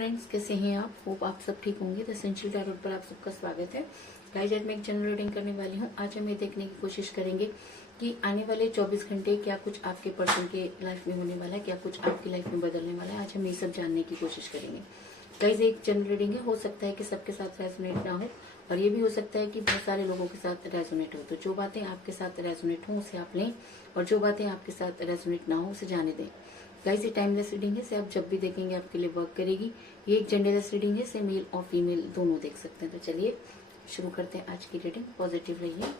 Friends, कैसे हैं आप? होप आप सब ठीक होंगे। द एसेंशियल टैरोट पर आप सबका स्वागत है। गाइस, आज मैं एक जनरल रीडिंग करने वाली हूँ। आज हम ये देखने की कोशिश करेंगे कि आने वाले 24 घंटे क्या कुछ आपके पर्सन के लाइफ में होने वाला है, क्या कुछ आपकी लाइफ में बदलने वाला है। आज हम ये सब जानने की कोशिश करेंगे। गाइस, एक जनरल रीडिंग है, हो सकता है कि सबके साथ रेजोनेट ना हो और ये भी हो सकता है कि बहुत सारे लोगों के साथ रेजोनेट हो। तो जो बातें आपके साथ रेजोनेट हो उसे आप लें और जो बातें आपके साथ रेजोनेट ना हो उसे जाने दें। गाइस, ये टाइमलेस रीडिंग है, इसे आप जब भी देखेंगे आपके लिए वर्क करेगी। ये एक जेंडरलेस रीडिंग है, इसे मेल और फीमेल दोनों देख सकते हैं। तो चलिए शुरू करते हैं आज की रीडिंग। पॉजिटिव रहिए।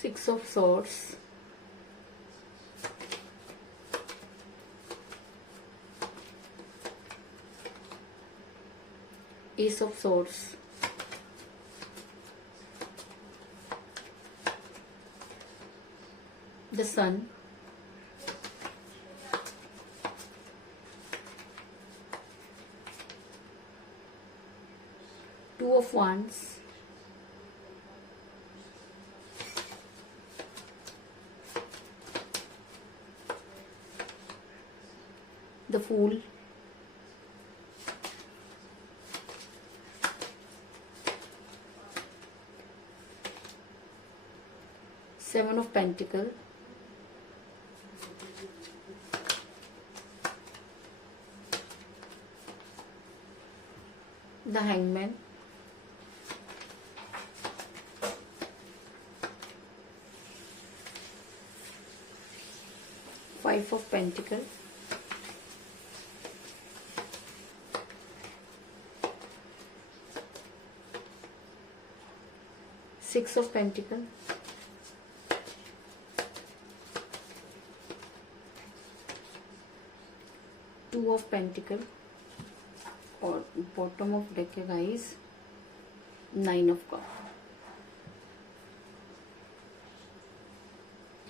Six of Swords, Ace of Swords, the Sun, Two of Wands, the Fool, Seven of Pentacles, the Hangman, Five of Pentacles, Six of Pentacles, Two of Pentacles और बॉटम ऑफ डेक है guys, nine of cup.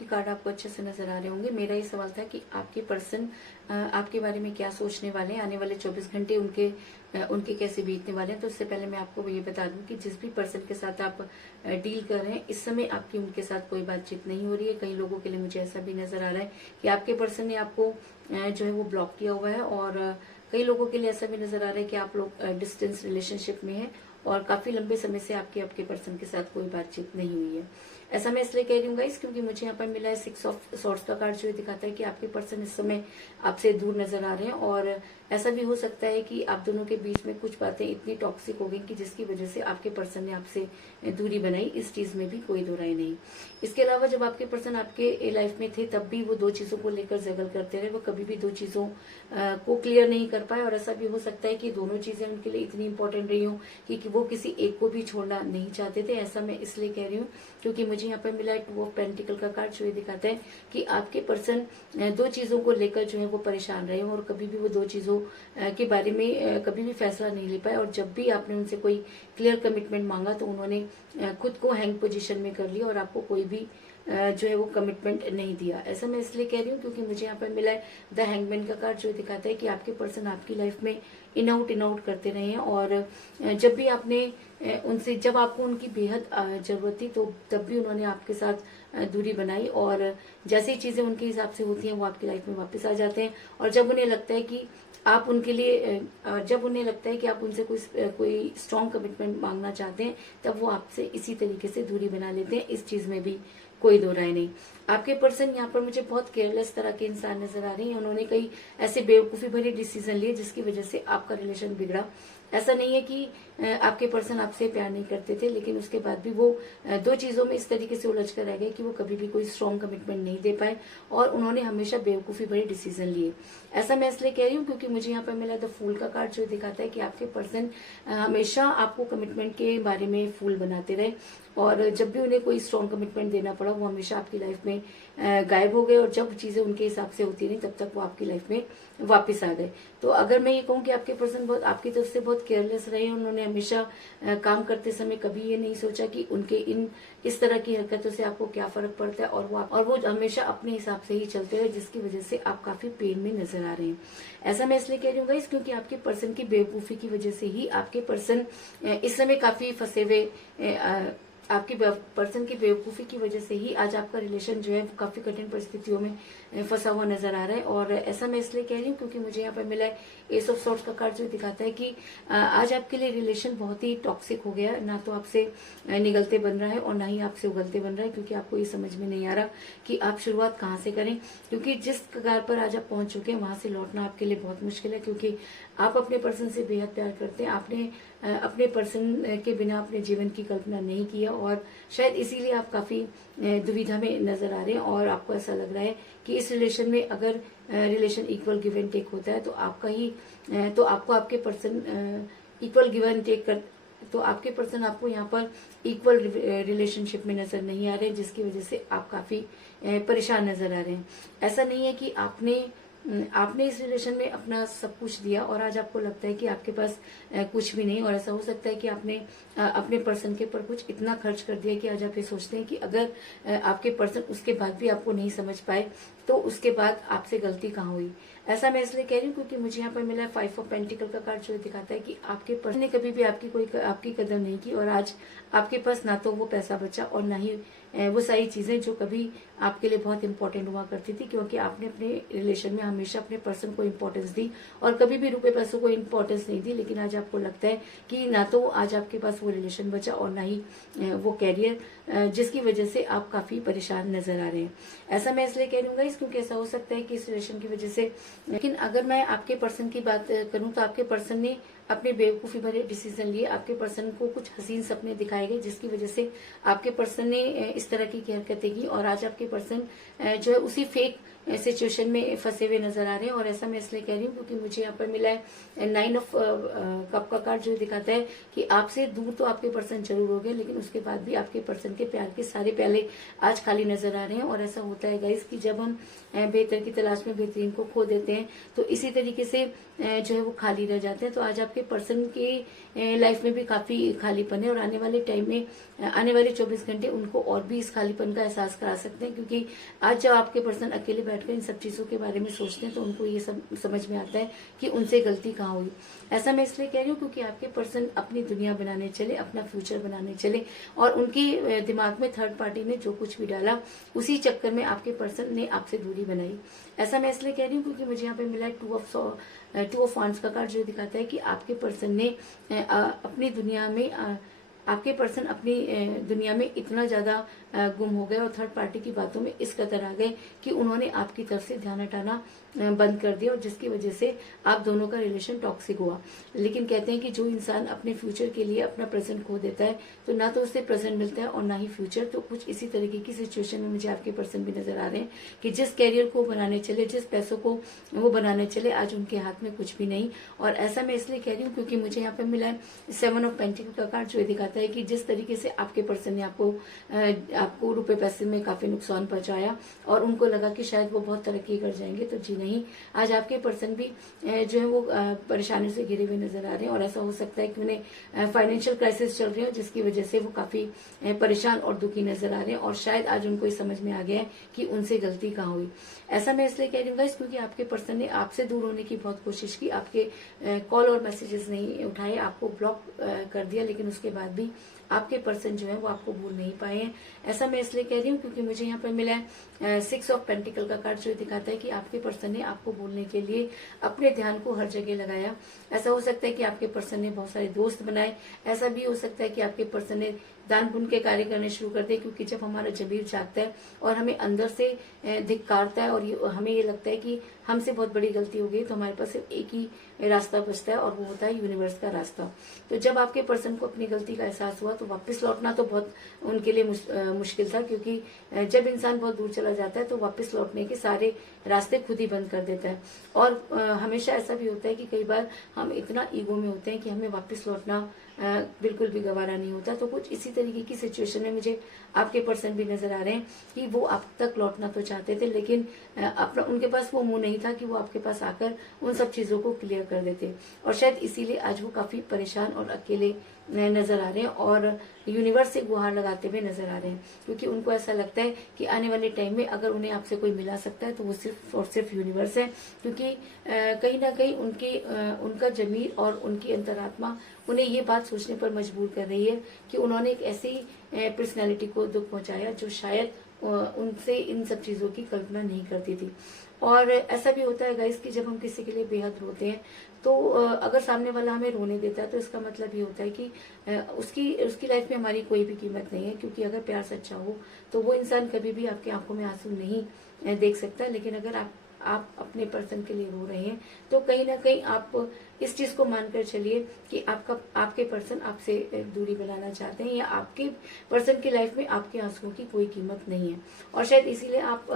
ये card आपको अच्छे से नजर आ रहे होंगे। मेरा ये सवाल था कि आपके पर्सन आपके बारे में क्या सोचने वाले हैं, आने वाले 24 घंटे उनके कैसे बीतने वाले हैं। तो उससे पहले मैं आपको ये बता दूं कि जिस भी पर्सन के साथ आप डील कर रहे हैं, इस समय आपकी उनके साथ कोई बातचीत नहीं हो रही है। कई लोगों के लिए मुझे ऐसा भी नजर आ रहा है कि आपके पर्सन ने आपको जो है वो ब्लॉक किया हुआ है और कई लोगों के लिए ऐसा भी नजर आ रहा है कि आप लोग डिस्टेंस रिलेशनशिप में हैं और काफी लंबे समय से आपके पर्सन के साथ कोई बातचीत नहीं हुई है। ऐसा मैं इसलिए कह रही हूँ गाइस क्योंकि मुझे यहाँ पर मिला है सिक्स ऑफ सॉर्ड्स का कार्ड, जो दिखाता है कि आपके पर्सन इस समय आपसे दूर नजर आ रहे हैं और ऐसा भी हो सकता है कि आप दोनों के बीच में कुछ बातें इतनी टॉक्सिक हो गई कि जिसकी वजह से आपके पर्सन ने आपसे दूरी बनाई। इस चीज में भी कोई दो राय नहीं। इसके अलावा जब आपके पर्सन आपके लाइफ में थे तब भी वो दो चीजों को लेकर जगल करते रहे, वो कभी भी दो चीजों को क्लियर नहीं कर पाए और ऐसा भी हो सकता है कि दोनों चीजें उनके लिए इतनी इंपॉर्टेंट रही हो कि वो किसी एक को भी छोड़ना नहीं चाहते थे। ऐसा मैं इसलिए कह रही हूँ क्योंकि मुझे यहाँ पर मिला है टू ऑफ पेंटिकल का कार्ड, जो ये दिखाता है कि आपके पर्सन दो चीजों को लेकर जो है वो परेशान रहे और कभी भी वो दो चीजों के बारे में कभी भी फैसला नहीं ले पाए और जब भी आपने उनसे कोई क्लियर कमिटमेंट मांगा तो उन्होंने खुद को हैंग पोजीशन में कर लिया और आपको कोई भी जो है वो कमिटमेंट नहीं दिया। ऐसा मैं इसलिए कह रही हूँ क्योंकि मुझे यहाँ पर मिला है द हैंगमैन का कार्ड, जो दिखाता है कि आपके पर्सन आपकी लाइफ में इन आउट करते रहे हैं और जब भी आपने उनसे जब आपको उनकी बेहद जरूरत थी तो तब भी उन्होंने आपके साथ दूरी बनाई और जैसी चीजें उनके हिसाब से होती हैं वो आपकी लाइफ में वापस आ जाते हैं और जब उन्हें लगता है कि आप उनके लिए जब उन्हें लगता है कि आप उनसे कोई स्ट्रॉन्ग कमिटमेंट मांगना चाहते हैं तब वो आपसे इसी तरीके से दूरी बना लेते हैं। इस चीज में भी कोई दो राय नहीं। आपके पर्सन यहाँ पर मुझे बहुत केयरलेस तरह के इंसान नजर आ रहे हैं। उन्होंने कई ऐसे बेवकूफी भरे डिसीजन लिए जिसकी वजह से आपका रिलेशन बिगड़ा। ऐसा नहीं है कि आपके पर्सन आपसे प्यार नहीं करते थे, लेकिन उसके बाद भी वो दो चीजों में इस तरीके से उलझ कर रह गए कि वो कभी भी कोई स्ट्रॉन्ग कमिटमेंट नहीं दे पाए और उन्होंने हमेशा बेवकूफी भरे डिसीजन लिए। ऐसा मैं इसलिए कह रही हूँ क्योंकि मुझे यहाँ पर मिला द फूल का कार्ड, जो दिखाता है कि आपके पर्सन हमेशा आपको कमिटमेंट के बारे में फूल बनाते रहे और जब भी उन्हें कोई स्ट्रॉन्ग कमिटमेंट देना पड़ा वो हमेशा आपकी लाइफ में में गायब हो गए और जब चीजें उनके हिसाब से होती नहीं तब तक वो आपकी लाइफ में वापस आ गए। तो अगर मैं ये कहूँ कि आपके पर्सन बहुत आपकी तरफ से बहुत केयरलेस रहे, उन्होंने हमेशा काम करते समय कभी ये नहीं सोचा कि उनके इस तरह की हरकतों से आपको क्या फर्क पड़ता है, और वो हमेशा अपने हिसाब से ही चलते रहे, जिसकी वजह से आप काफी पेन में नजर आ रहे हैं। ऐसा मैं इसलिए कह रही हूँ गाइस क्योंकि आपके पर्सन की बेवकूफी की वजह से ही आपके पर्सन इस समय काफी फंसे हुए, आपके पर्सन की बेवकूफी की वजह से ही आज आपका रिलेशन जो है वो काफी कठिन परिस्थितियों में फंसा हुआ नजर आ रहा है। और ऐसा मैं इसलिए कह रही हूँ क्योंकि मुझे यहाँ पर मिला है एस ऑफ सॉर्ड्स का कार्ड जो दिखाता है कि आज आपके लिए रिलेशन बहुत ही टॉक्सिक हो गया है। ना तो आपसे निगलते बन रहा है और ना ही आपसे उगलते बन रहा है, क्योंकि आपको ये समझ में नहीं आ रहा कि आप शुरुआत कहाँ से करें, क्योंकि जिस कगार पर आज आप पहुंच चुके हैं वहां से लौटना आपके लिए बहुत मुश्किल है, क्योंकि आप अपने पर्सन से बेहद प्यार करते हैं। आपने अपने पर्सन के बिना अपने जीवन की कल्पना नहीं किया और शायद इसीलिए आप काफी दुविधा में नजर आ रहे हैं और आपको ऐसा लग रहा है कि इस रिलेशन में अगर relation equal give and take होता है तो आपको आपके person equal give and take कर, तो आपके पर्सन आपको यहाँ पर इक्वल रिलेशनशिप में नजर नहीं आ रहे हैं, जिसकी वजह से आप काफी परेशान नजर आ रहे हैं। ऐसा नहीं है कि आपने इस रिलेशन में अपना सब कुछ दिया और आज आपको लगता है कि आपके पास कुछ भी नहीं, और ऐसा हो सकता है कि आपने अपने पर्सन के ऊपर कुछ इतना खर्च कर दिया कि आज आप ये सोचते हैं कि अगर आपके पर्सन उसके बाद भी आपको नहीं समझ पाए तो उसके बाद आपसे गलती कहाँ हुई। ऐसा मैं इसलिए कह रही हूँ क्योंकि मुझे यहाँ पर मिला है 5 ऑफ पेंटिकल का कार्ड जो दिखाता है कि आपके पर्सन ने कभी भी आपकी कदर नहीं की और आज आपके पास ना तो वो पैसा बचा और ना ही वो सारी चीजें जो कभी आपके लिए बहुत इंपॉर्टेंट हुआ करती थी, क्योंकि आपने अपने रिलेशन में हमेशा अपने पर्सन को इम्पोर्टेंस दी और कभी भी रुपए पैसों को इम्पोर्टेंस नहीं दी। लेकिन आज आपको लगता है कि ना तो आज आपके पास वो रिलेशन बचा और ना ही वो कैरियर, जिसकी वजह से आप काफी परेशान नजर आ रहे हैं। ऐसा मैं इसलिए कह दूंगा क्योंकि ऐसा हो सकता है कि इस रिलेशन की वजह से, लेकिन अगर मैं आपके पर्सन की बात करूं तो आपके पर्सन ने अपने बेवकूफी भरे डिसीजन लिए, आपके पर्सन को कुछ हसीन सपने दिखाए गए जिसकी वजह से आपके पर्सन ने इस तरह की हरकतें की और आज आपके पर्सन जो है उसी फेक सिचुएशन में फंसे हुए नजर आ रहे हैं। और ऐसा मैं इसलिए कह रही हूँ क्योंकि मुझे यहाँ पर मिला है 9 ऑफ कप का कार्ड जो दिखाता है कि आपसे दूर तो आपके पर्सन जरूर हो गए, लेकिन उसके बाद भी आपके पर्सन के प्यार के सारे प्याले आज खाली नजर आ रहे हैं। और ऐसा होता है गाइस कि जब हम बेहतर की तलाश में बेहतरीन को खो देते हैं तो इसी तरीके से जो है वो खाली रह जाते हैं। तो आज आपके पर्सन के लाइफ में भी काफी खालीपन है और आने वाले टाइम में, आने वाले 24 घंटे उनको और भी इस खालीपन का एहसास करा सकते हैं, क्योंकि आज जब आपके पर्सन अकेले बैठकर इन सब चीजों के बारे में सोचते हैं तो उनको ये सब समझ में आता है कि उनसे गलती कहाँ हुई। ऐसा मैं इसलिए कह रही हूँ क्योंकि आपके पर्सन अपनी दुनिया बनाने चले, अपना फ्यूचर बनाने चले और उनकी दिमाग में थर्ड पार्टी ने जो कुछ भी डाला उसी चक्कर में आपके पर्सन ने आपसे दूरी बनाई। ऐसा मैं इसलिए कह रही हूँ क्योंकि मुझे यहाँ पे मिला है 2 ऑफ वांड्स का कार्ड जो दिखाता है कि आपके पर्सन ने अपनी दुनिया में आपके पर्सन अपनी दुनिया में इतना ज्यादा गुम हो गए और थर्ड पार्टी की बातों में इस कदर आ गए कि उन्होंने आपकी तरफ से ध्यान हटाना बंद कर दिया और जिसकी वजह से आप दोनों का रिलेशन टॉक्सिक हुआ। लेकिन कहते हैं कि जो इंसान अपने फ्यूचर के लिए अपना प्रेजेंट खो देता है तो ना तो उससे प्रेजेंट मिलता है और ना ही फ्यूचर। तो कुछ इसी तरीके की सिचुएशन में मुझे आपके पर्सन भी नजर आ रहे हैं कि जिस कैरियर को बनाने चले, जिस पैसों को वो बनाने चले, आज उनके हाथ में कुछ भी नहीं। और ऐसा मैं इसलिए कह रही हूँ क्योंकि मुझे यहाँ पे मिला है 7 ऑफ पेंटिकल का कार्ड जो दिखाता है कि जिस तरीके से आपके पर्सन ने आपको रुपए पैसे में काफी नुकसान पहुंचाया और उनको लगा कि शायद वो बहुत तरक्की कर जाएंगे, तो जी नहीं, आज आपके पर्सन भी जो है वो परेशानी से घिरे हुए नजर आ रहे हैं। और ऐसा हो सकता है कि उन्हें फाइनेंशियल क्राइसिस चल रही है जिसकी वजह से वो काफी परेशान और दुखी नजर आ रहे हैं और शायद आज उनको ये समझ में आ गया है कि उनसे गलती कहाँ हुई। ऐसा मैं इसलिए कह रही हूँ क्योंकि आपके पर्सन ने आपसे दूर होने की बहुत कोशिश की, आपके कॉल और मैसेजेस नहीं उठाए, आपको ब्लॉक कर दिया, लेकिन उसके बाद भी आपके पर्सन जो है वो आपको भूल नहीं पाए हैं। ऐसा मैं इसलिए कह रही हूँ क्योंकि मुझे यहाँ पर मिला है 6 ऑफ पेंटिकल का कार्ड जो दिखाता है कि आपके पर्सन ने आपको भूलने के लिए अपने ध्यान को हर जगह लगाया। ऐसा हो सकता है कि आपके पर्सन ने बहुत सारे दोस्त बनाए, ऐसा भी हो सकता है कि आपके पर्सन ने दान पुण्य के कार्य करने शुरू कर दे, क्योंकि जब हमारा जमीर जागता है और हमें अंदर से धिक्कारता है और हमें ये लगता है कि हमसे बहुत बड़ी गलती हो गई, तो हमारे पास सिर्फ एक ही रास्ता बचता है और वो होता है यूनिवर्स का रास्ता। तो जब आपके पर्सन को अपनी गलती का एहसास हुआ तो वापस लौटना तो बहुत उनके लिए मुश्किल था, क्योंकि जब इंसान बहुत दूर चला जाता है तो वापस लौटने के सारे रास्ते खुद ही बंद कर देता है। और हमेशा ऐसा भी होता है कि कई बार हम इतना ईगो में होते हैं कि हमें वापस लौटना बिल्कुल भी गवारा नहीं होता। तो कुछ इसी तरीके की सिचुएशन में मुझे आपके पर्सन भी नजर आ रहे हैं कि वो आप तक लौटना तो चाहते थे, लेकिन अपना उनके पास वो मुंह नहीं था कि वो आपके पास आकर उन सब चीजों को क्लियर कर देते, और शायद इसीलिए आज वो काफी परेशान और अकेले नजर आ रहे हैं और यूनिवर्स से गुहार लगाते हुए नजर आ रहे हैं, क्योंकि उनको ऐसा लगता है कि आने वाले टाइम में अगर उन्हें आपसे कोई मिला सकता है तो वो सिर्फ और सिर्फ यूनिवर्स है, क्योंकि कहीं ना कहीं उनका जमीर और उनकी अंतरात्मा उन्हें ये बात सोचने पर मजबूर कर रही है कि उन्होंने एक ऐसी पर्सनैलिटी को दुख पहुंचाया जो शायद उनसे इन सब चीजों की कल्पना नहीं करती थी। और ऐसा भी होता है गाइस कि जब हम किसी के लिए बेहद रोते हैं तो अगर सामने वाला हमें रोने देता है तो इसका मतलब ये होता है कि उसकी लाइफ में हमारी कोई भी कीमत नहीं है, क्योंकि अगर प्यार सच्चा हो तो वो इंसान कभी भी आपकी आंखों में आंसू नहीं देख सकता। लेकिन अगर आप अपने पर्सन के लिए रो रहे हैं तो कहीं ना कहीं आप इस चीज को मानकर चलिए कि आपके पर्सन आपसे दूरी बनाना चाहते हैं, या आपके पर्सन की लाइफ में आपके आंसुओं की कोई कीमत नहीं है, और शायद इसीलिए आप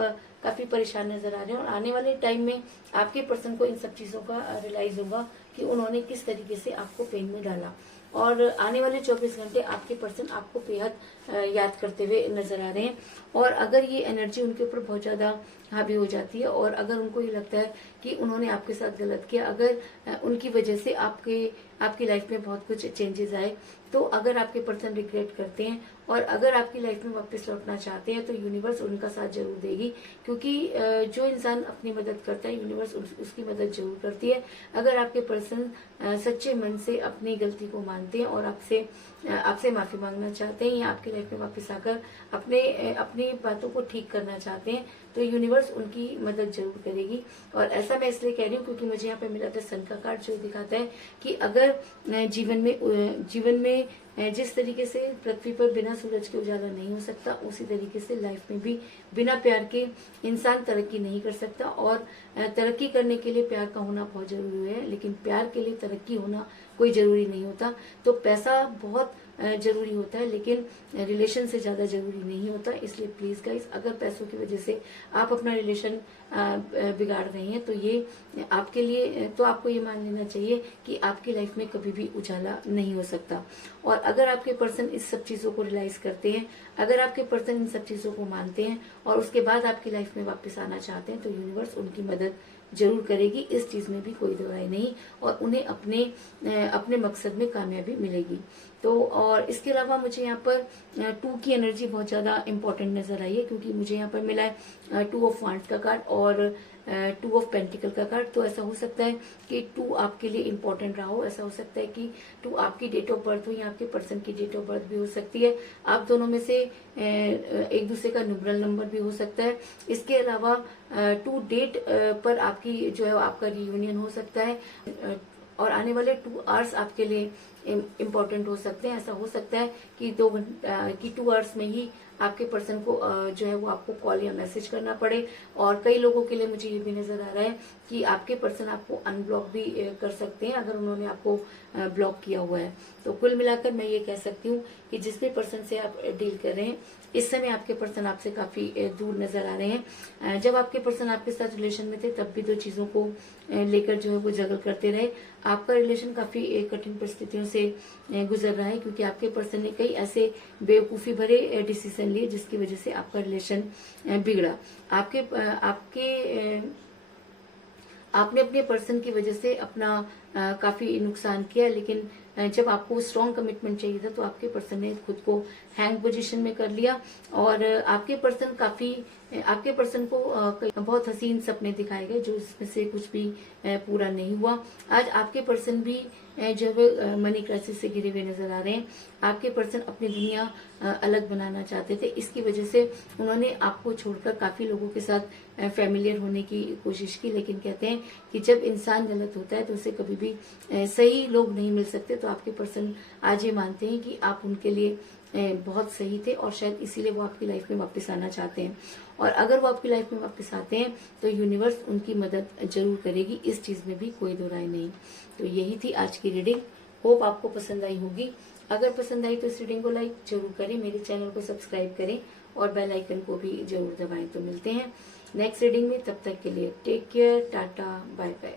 काफी परेशान नजर आ रहे हैं। और आने वाले टाइम में आपके पर्सन को इन सब चीजों का रियलाइज होगा कि उन्होंने किस तरीके से आपको पेन में डाला, और आने वाले 24 घंटे आपके पर्सन आपको बेहद याद करते हुए नजर आ रहे हैं। और अगर ये एनर्जी उनके ऊपर बहुत ज्यादा हावी हो जाती है और अगर उनको ये लगता है कि उन्होंने आपके साथ गलत किया, अगर उनकी वजह से आपकी लाइफ में बहुत कुछ चेंजेस आए, तो अगर आपके पर्सन रिग्रेट करते हैं और अगर आपकी लाइफ में वापस लौटना चाहते हैं तो यूनिवर्स उनका साथ जरूर देगी, क्योंकि जो इंसान अपनी मदद करता है यूनिवर्स उसकी मदद जरूर करती है। अगर आपके पर्सन सच्चे मन से अपनी गलती को मानते हैं और आपसे माफी मांगना चाहते हैं या आपकी लाइफ में वापस आकर अपनी बातों को ठीक करना चाहते हैं, तो यूनिवर्स उनकी मदद जरूर करेगी। और ऐसा मैं इसलिए कह रही हूँ क्योंकि मुझे यहाँ पे मिला था सन का कार्ड, जो दिखाता है कि अगर जीवन में जिस तरीके से पृथ्वी पर बिना सूरज के उजाला नहीं हो सकता, उसी तरीके से लाइफ में भी बिना प्यार के इंसान तरक्की नहीं कर सकता। और तरक्की करने के लिए प्यार का होना बहुत जरूरी है, लेकिन प्यार के लिए तरक्की होना कोई जरूरी नहीं होता। तो पैसा बहुत जरूरी होता है, लेकिन रिलेशन से ज्यादा जरूरी नहीं होता। इसलिए प्लीज गाइस, अगर पैसों की वजह से आप अपना रिलेशन बिगाड़ रहे हैं तो ये आपके लिए, तो आपको ये मान लेना चाहिए कि आपकी लाइफ में कभी भी उजाला नहीं हो सकता। और अगर आपके पर्सन इस सब चीजों को रियलाइज करते हैं, अगर आपके पर्सन इन सब चीजों को मानते हैं और उसके बाद आपकी लाइफ में वापस आना चाहते हैं, तो यूनिवर्स उनकी मदद जरूर करेगी, इस चीज में भी कोई दवाई नहीं, और उन्हें अपने मकसद में कामयाबी मिलेगी। तो और इसके अलावा मुझे यहाँ पर 2 की एनर्जी बहुत ज्यादा इंपॉर्टेंट नजर आई है, क्योंकि मुझे यहाँ पर मिला है 2 ऑफ वांड्स का कार्ड और 2 ऑफ पेंटिकल का कार्ड। तो ऐसा हो सकता है कि 2 आपके लिए इम्पोर्टेंट रहा हो, ऐसा हो सकता है कि 2 आपकी डेट ऑफ बर्थ हो या आपके पर्सन की डेट ऑफ बर्थ भी हो सकती है। आप दोनों में से एक दूसरे का न्यूमरल नंबर भी हो सकता है। इसके अलावा 2 डेट पर आपकी जो है आपका रियूनियन हो सकता है, और आने वाले 2 आवर्स आपके लिए इम्पोर्टेंट हो सकते हैं। ऐसा हो सकता है कि 2 आवर्स में ही आपके पर्सन को जो है वो आपको कॉल या मैसेज करना पड़े। और कई लोगों के लिए मुझे ये भी नजर आ रहा है कि आपके पर्सन आपको अनब्लॉक भी कर सकते हैं अगर उन्होंने आपको ब्लॉक किया हुआ है। तो कुल मिलाकर मैं ये कह सकती हूँ कि जिस भी पर्सन से आप डील कर रहे हैं, इस समय आपके पर्सन आपसे काफी दूर नजर आ रहे हैं। जब आपके पर्सन आपके साथ रिलेशन में थे तब भी 2 चीजों को लेकर जो है वो जगल करते रहे। आपका रिलेशन काफी कठिन परिस्थितियों से गुजर रहा है, क्योंकि आपके पर्सन ने कई ऐसे बेवकूफी भरे डिसीजन लिए जिसकी वजह से आपका रिलेशन बिगड़ा। आपने अपने पर्सन की वजह से अपना काफी नुकसान किया, लेकिन जब आपको स्ट्रॉन्ग कमिटमेंट चाहिए था तो आपके पर्सन ने खुद को हैंग पोजीशन में कर लिया। और आपके पर्सन को बहुत हसीन सपने दिखाए गए जो इसमें से कुछ भी पूरा नहीं हुआ। आज आपके पर्सन भी जो है मनी क्राइसिस से घिरे हुए नजर आ रहे हैं। आपके पर्सन अपनी दुनिया अलग बनाना चाहते थे, इसकी वजह से उन्होंने आपको छोड़कर काफी लोगों के साथ फैमिलियर होने की कोशिश की। लेकिन कहते हैं कि जब इंसान गलत होता है तो उसे कभी भी सही लोग नहीं मिल सकते। तो आपके पर्सन आज ये मानते हैं कि आप उनके लिए बहुत सही थे और शायद इसीलिए वो आपकी लाइफ में वापस आना चाहते हैं। और अगर वो आपकी लाइफ में वापस आते हैं तो यूनिवर्स उनकी मदद जरूर करेगी, इस चीज में भी कोई दो राय नहीं। तो यही थी आज की रीडिंग। होप आपको पसंद आई होगी। अगर पसंद आई तो इस रीडिंग को लाइक जरूर करें, मेरे चैनल को सब्सक्राइब करें और बेल आइकन को भी जरूर दबाएं। तो मिलते हैं नेक्स्ट रीडिंग में, तब तक के लिए take care, tata, bye bye.